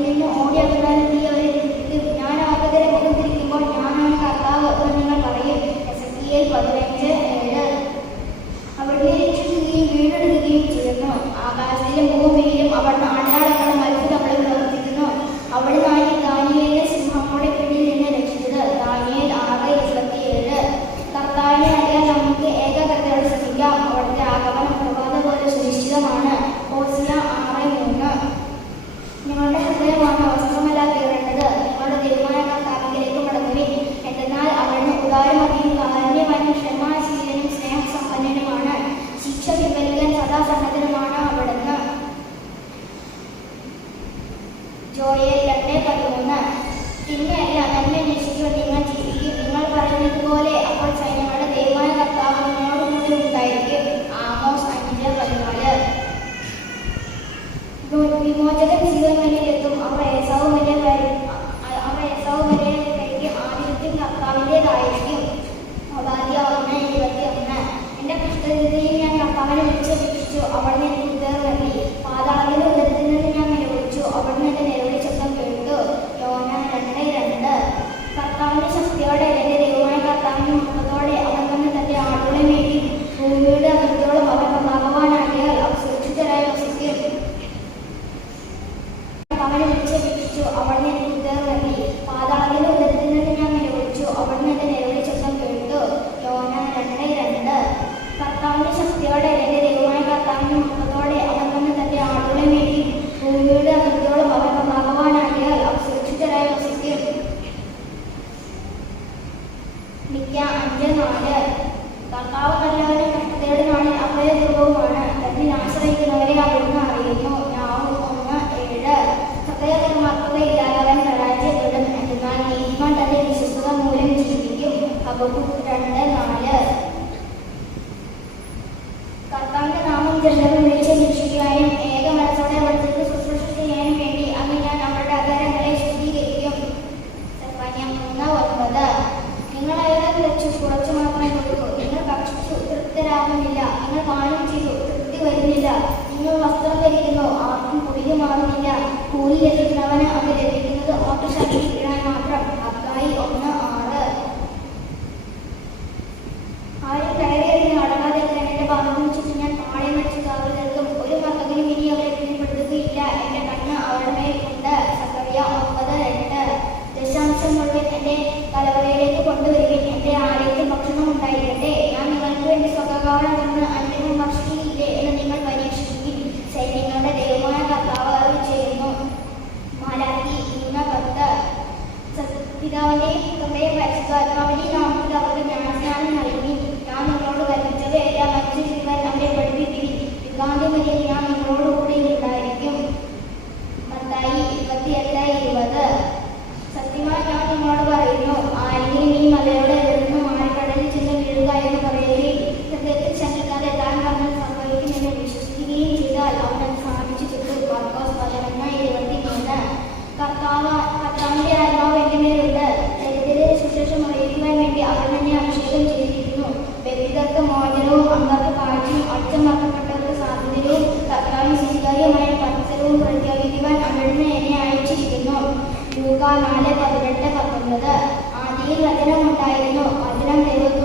viviendo വസ്ത്രം ധരിക്കുന്നു. ആർക്കും കുടിയുമാറുന്നില്ല കൂലി ലഭിക്കുന്നവന് അത് ലഭിക്കുന്നത് ഓട്ടശാലി Thank you. അംഗത്തെ പാഴ്ചയും അച്ഛൻ മരണപ്പെട്ടവരുടെ സ്വാതന്ത്ര്യവും തക്കറാവും സ്വീകാര്യമായ പത്സരവും പ്രഖ്യാപിക്കുവാൻ അവിടുന്ന് എന്നെ അയച്ചിരിക്കുന്നു. ലൂക്ക നാല് പതിനെട്ട് പത്തൊമ്പത്. ആദ്യം രചനമുണ്ടായിരുന്നു. വചനം ദൈവത്തിൽ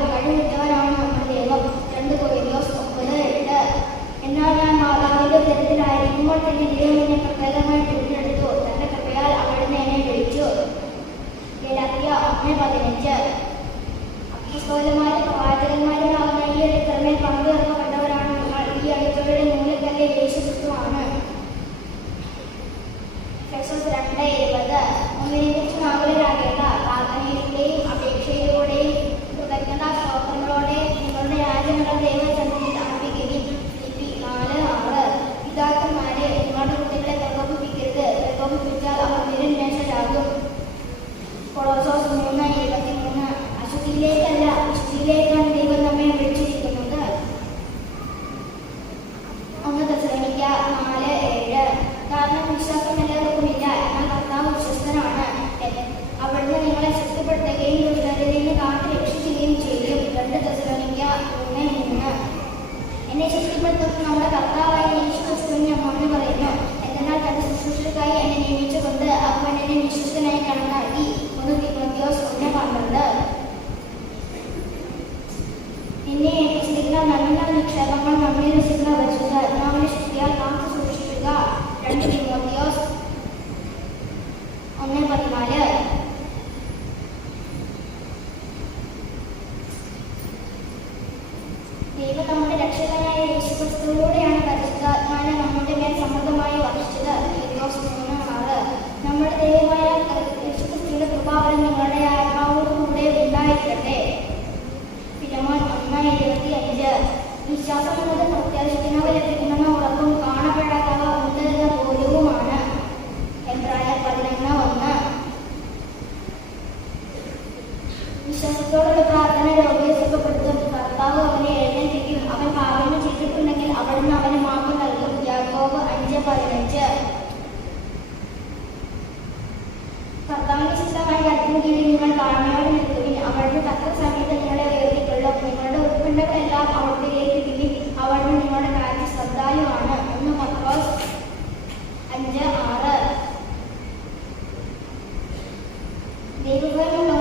കഴിവിട്ടവരാണ് നമ്മുടെ ദൈവം. രണ്ട് കൊരിന്തോസ് ഒമ്പത് എട്ട്. എന്നാൽ ഞാൻ മാതാവിന്റെ ഉത്തരത്തിലായിരിക്കുമ്പോൾ തന്നെ ദൈവം എന്നെ പ്രത്യേകമായി തിരഞ്ഞെടുത്തു. തന്റെ കൃപയാൽ അവിടുന്ന് എന്നെ വിളിച്ചു. ഗലാത്തിയ ഒന്ന് പതിനഞ്ച്. അപ്പസ്തോലമായ പ്രവാചകന്മാർ കൊളോസോസ് മൂന്ന് ഇരുപത്തിമൂന്ന് അശുദ്ധിയിലേക്കല്ല క్షేమంగా మమ్మీ రసిగా വിശ്വാസത്തോടുള്ള പ്രാർത്ഥന രോഗിയെ സുഖപ്പെടുത്തും. കർത്താവ് അവനെ എഴുന്നേൽപ്പിക്കും. അവൻ പാപങ്ങൾ ചെയ്തിട്ടുണ്ടെങ്കിൽ അവിടുന്ന് അവന് മാപ്പ് നൽകും. യാക്കോബ് അഞ്ച് പതിനഞ്ച്. കർത്താവിന്റെ ശിഷ്ടമായ കരുത്തിന് കീഴിൽ നിങ്ങൾ താഴ്മയോടെ നിൽക്കുവിൻ. അവരുടെ തക്ക സമയത്ത് നിങ്ങളെ ഉയർത്തിക്കൊള്ളും. നിങ്ങളുടെ ഉത്കണ്ഠകളെല്ലാം അവിടത്തേക്ക് വിളി അവിടുന്ന് നിങ്ങളുടെ കാര്യത്തിൽ ശ്രദ്ധാലുവാണ്. ഒന്ന് മക്രോസ് അഞ്ച് ആറ്. ദൈവഭയമുള്ളവനെ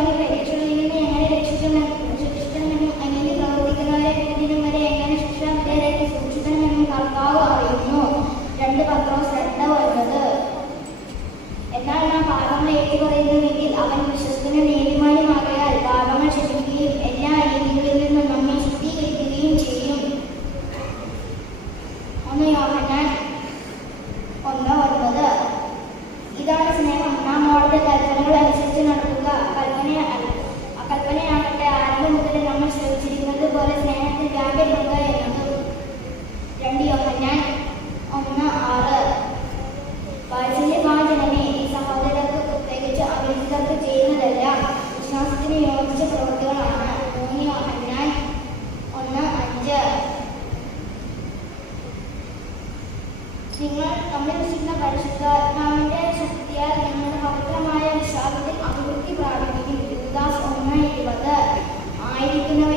ഒന്ന് യോഹന്നാൻ പരിശുദ്ധാത്മാവിന്റെ ശക്തിയാൽ നിങ്ങളുടെ പവിത്രമായ വിശ്വാസത്തിൽ അഭിവൃദ്ധി പ്രാപിക്കുന്നു യുദാസ് ഒന്ന് ഇരുപത്. ആയിരിക്കുന്നവനും